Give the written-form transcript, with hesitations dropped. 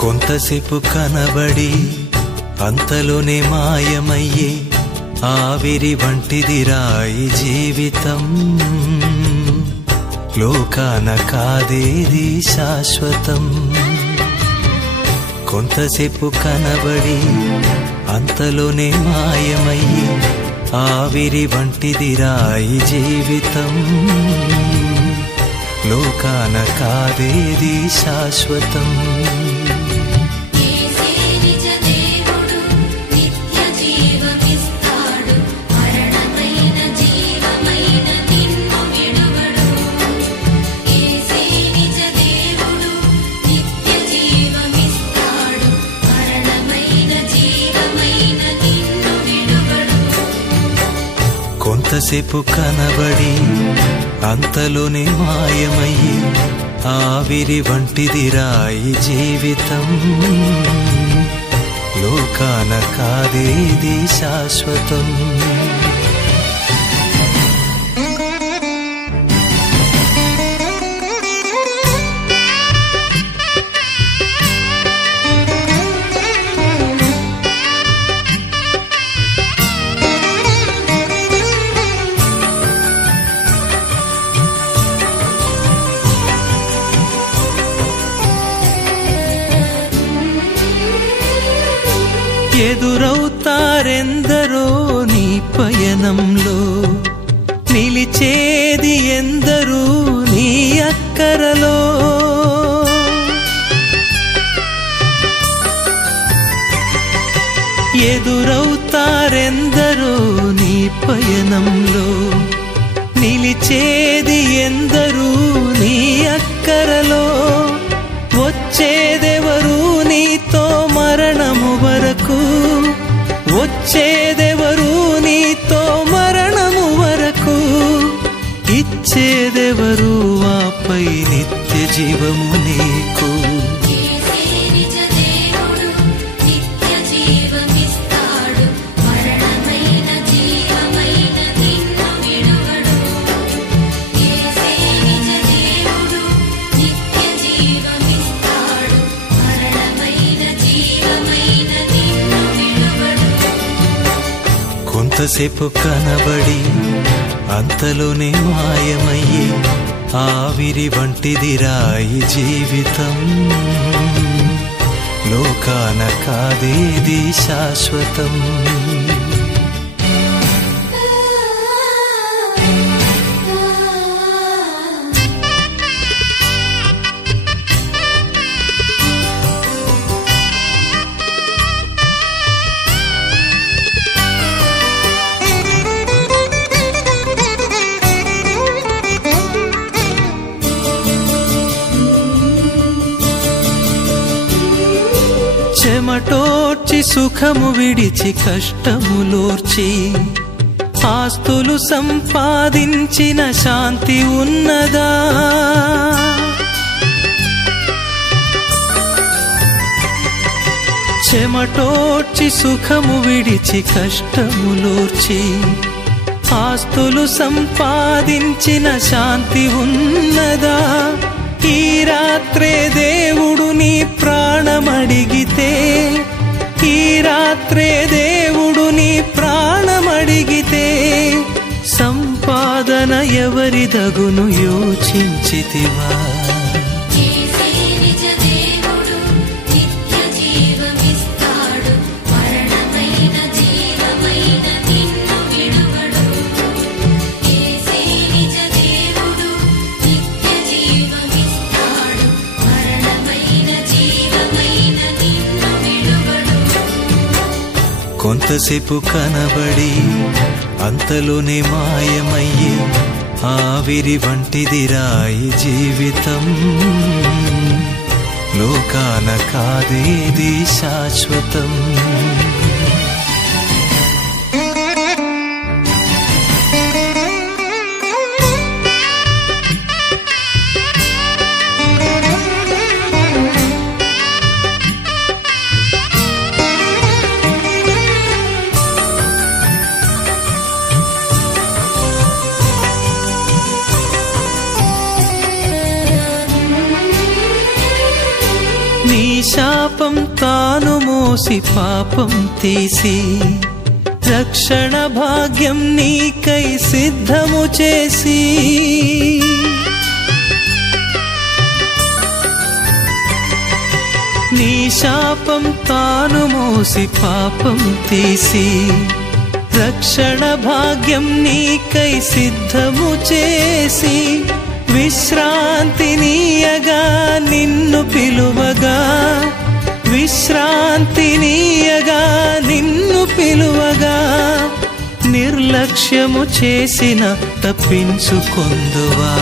కొంతసేపు కనబడి అంతలోనే మాయమయ్యే ఆవిరి వంటిదిరా ఈ జీవితం. లోకాన కాదేది శాశ్వతం. కొంతసేపు కనబడి అంతలోనే మాయమయ్యే ఆవిరి వంటిదిరా ఈ జీవితం. లోకాన కాదేది శాశ్వతం. కొంతసేపు కనబడి అంతలోనే మాయమయ్యి ఆవిరి వంటిదిరా ఈ జీవితం. లోకాన కాదేది శాశ్వతం. ఎదురవుతారెందరో నీ పయనంలో, నిలిచేది ఎందరూ నీ అక్కరలో. ఎదురవుతారెందరో నీ పయనంలో, నిలిచేది ఎందరూ నీ అక్కరలో. వచ్చేదెవరు నీతో మరణము వరకు, వచ్చేదెవరు నీతో మరణము వరకు. ఇచ్చేదెవరు ఆపై నిత్య జీవము నీకు. కొంతసేపు కనబడి అంతలోనే మాయమయ్యి ఆవిరి వంటిదిరా ఈ జీవితం. లోకాన కాదేది శాశ్వతం. చెమటోర్చి సుఖము విడిచి కష్టములోర్చి, ఆస్తులు సంపాదించిన శాంతి ఉన్నదా. చెమటోర్చి సుఖము విడిచి కష్టములోర్చి, ఆస్తులు సంపాదించిన శాంతి ఉన్నదా. ఈ రాత్రే దేవుడు నీ ప్రాణమడిగితే, ఈ రాత్రే దేవుడు నీ ప్రాణమడిగితే, సంపాదన ఎవరిదగును యోచించితివా. కొంతసేపు కనబడి అంతలోనే మాయమయ్యే ఆవిరి వంటిదిరా ఈ జీవితం. లోకాన కాదేది శాశ్వతం. నీ శాపం తాను మోసి పాపం తీసి రక్షణ భాగ్యం నీకై సిద్ధము చేసి నీ శాపం తాను మోసి పాపం తీసి రక్షణ భాగ్యం నీకై సిద్ధము చేసి విశ్రాంతినీయగా నిన్ను పిలువగా విశ్రాంతినీయగా నిన్ను పిలువగా నిర్లక్ష్యము చేసిన తప్పించుకొందువా